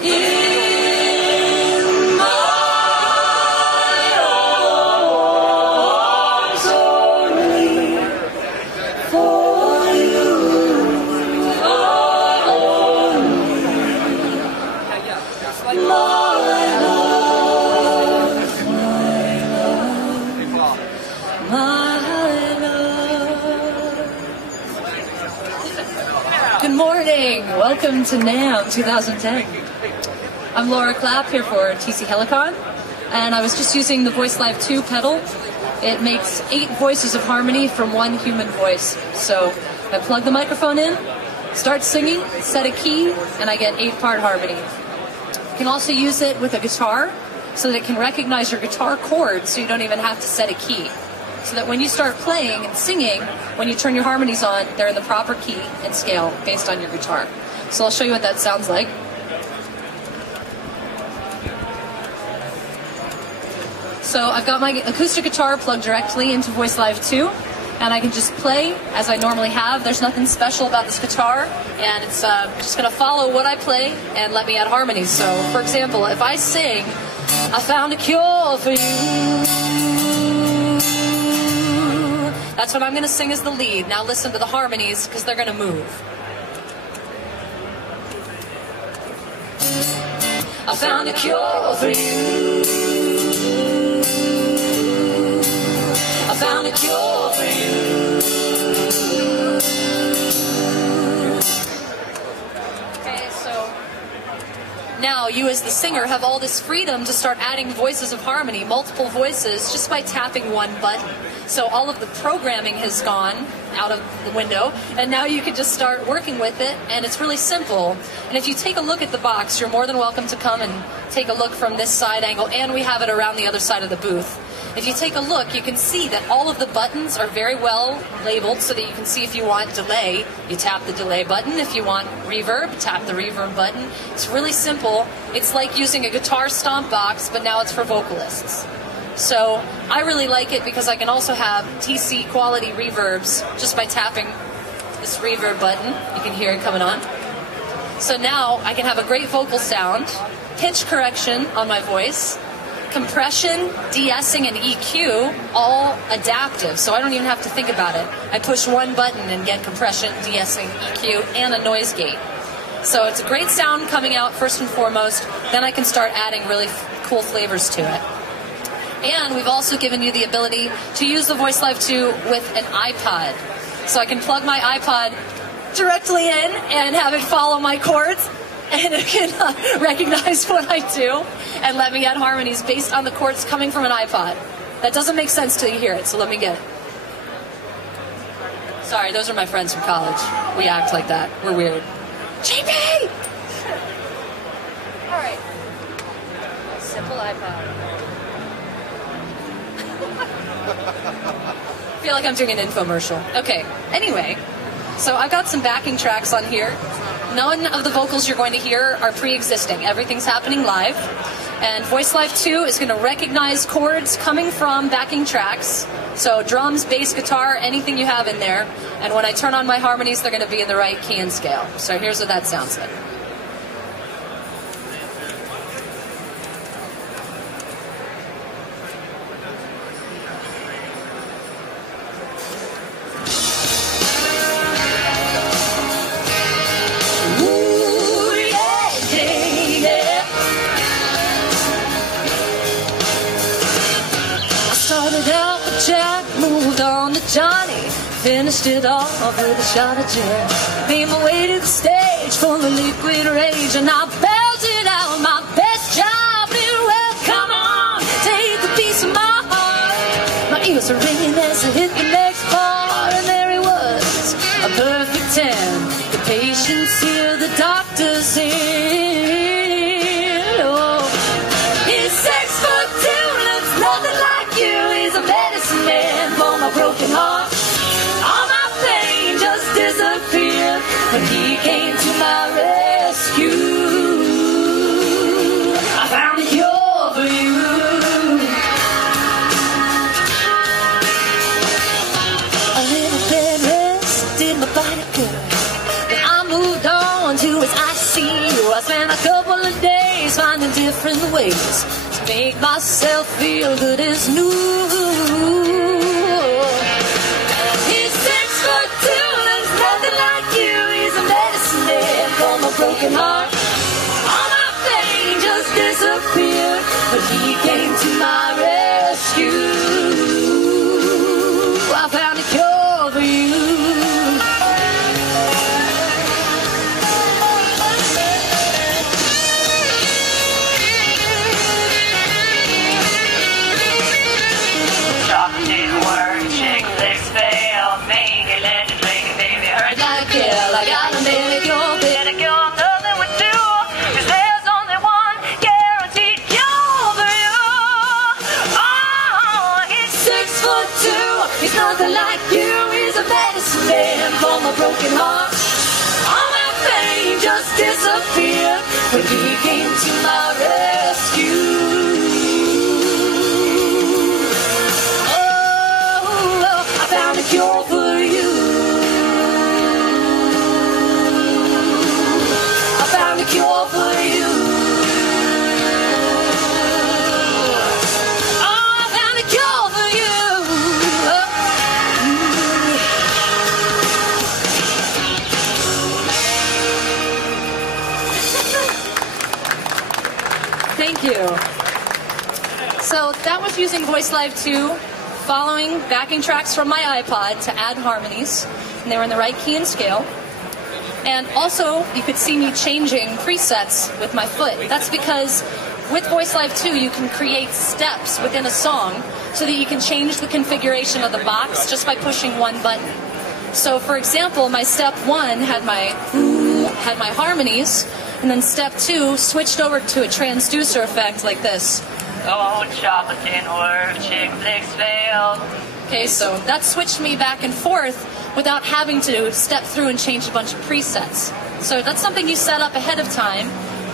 Good morning. Welcome to Namm 2010. I'm Laura Clapp here for TC Helicon, and I was just using the VoiceLive 2 pedal. It makes 8 voices of harmony from one human voice. So I plug the microphone in, start singing, set a key, and I get 8-part harmony. You can also use it with a guitar so that it can recognize your guitar chords so you don't even have to set a key. So that when you start playing and singing, when you turn your harmonies on, they're in the proper key and scale based on your guitar. So I'll show you what that sounds like. So I've got my acoustic guitar plugged directly into VoiceLive 2, and I can just play as I normally have. There's nothing special about this guitar, and it's just going to follow what I play and let me add harmonies. So, for example, if I sing, I found a cure for you, that's what I'm going to sing as the lead. Now listen to the harmonies, because they're going to move. I found a cure for you. I found a cure for you. Okay, so now you as the singer have all this freedom to start adding voices of harmony, multiple voices, just by tapping one button. So all of the programming has gone out of the window, and now you can just start working with it, and it's really simple. And if you take a look at the box, you're more than welcome to come and take a look from this side angle, and we have it around the other side of the booth. If you take a look, you can see that all of the buttons are very well labeled so that you can see if you want delay, you tap the delay button. If you want reverb, tap the reverb button. It's really simple. It's like using a guitar stomp box, but now it's for vocalists. So I really like it because I can also have TC quality reverbs just by tapping this reverb button. You can hear it coming on. So now I can have a great vocal sound, pitch correction on my voice, compression, de-essing, and EQ, all adaptive, so I don't even have to think about it. I push one button and get compression, de-essing, EQ, and a noise gate. So it's a great sound coming out first and foremost, then I can start adding really cool flavors to it. And we've also given you the ability to use the VoiceLive 2 with an iPod. So I can plug my iPod directly in and have it follow my chords, and it can recognize what I do and let me add harmonies based on the chords coming from an iPod. That doesn't make sense till you hear it, so let me get it. Sorry, those are my friends from college. We act like that. We're weird. JP! All right. Simple iPod. I feel like I'm doing an infomercial. Okay, anyway, so I've got some backing tracks on here. None of the vocals you're going to hear are pre-existing. Everything's happening live. And VoiceLive 2 is going to recognize chords coming from backing tracks. So drums, bass, guitar, anything you have in there. And when I turn on my harmonies, they're going to be in the right key and scale. So here's what that sounds like. Moved on to Johnny, finished it off with a shot of gin. Made my way to the stage for the liquid rage, and I belted out my best job. Well, come on, take a piece of my heart. My ears are ringing as I hit the next part, and there he was, a perfect 10. The patients hear the doctors in. Oh, he's 6'2", looks nothing like you. He's a medicine man for my broken heart. All my pain just disappeared when he came to my rescue. I found a cure for you. A little bed rest did my body good. Then I moved on to his ICU. I spent a couple of days finding different ways to make myself feel good as new. He's 6'2", looks nothing like you. He's a medicine man for my broken heart. All my pain just disappeared, but he came to my rescue. I found a cure for you. Chocolate didn't work, chick flicks failed. Make it, let it drink it, baby, hurt Like hell, I gotta make your bed. let it go, nothing would do. 'Cause there's only one guaranteed cure for you. Oh, he's 6'2", he's nothing like you. He's a medicine man for my broken heart. All my pain just disappeared when he came to my rescue. Oh, I found a cure for you. I found a cure for you. Oh, I found a cure for you. Thank you. So that was using Voice Live 2, following backing tracks from my iPod to add harmonies, and they were in the right key and scale. And also, you could see me changing presets with my foot. That's because with Voice Live 2, you can create steps within a song so that you can change the configuration of the box just by pushing one button. So for example, my step 1 had my harmonies, and then step 2 switched over to a transducer effect like this. oh, chocolate didn't work, chick flicks failed. Okay, so that switched me back and forth without having to step through and change a bunch of presets. So that's something you set up ahead of time.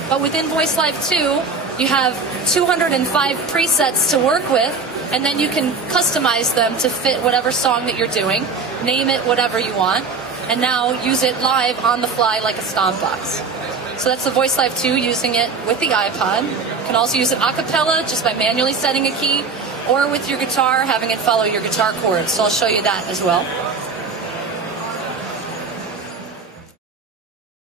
But within Voice Live 2, you have 205 presets to work with, and then you can customize them to fit whatever song that you're doing, name it whatever you want, and now use it live on the fly like a stomp box. So that's the Voice Live 2, using it with the iPod. You can also use it a cappella just by manually setting a key, or with your guitar, having it follow your guitar chords. So I'll show you that as well.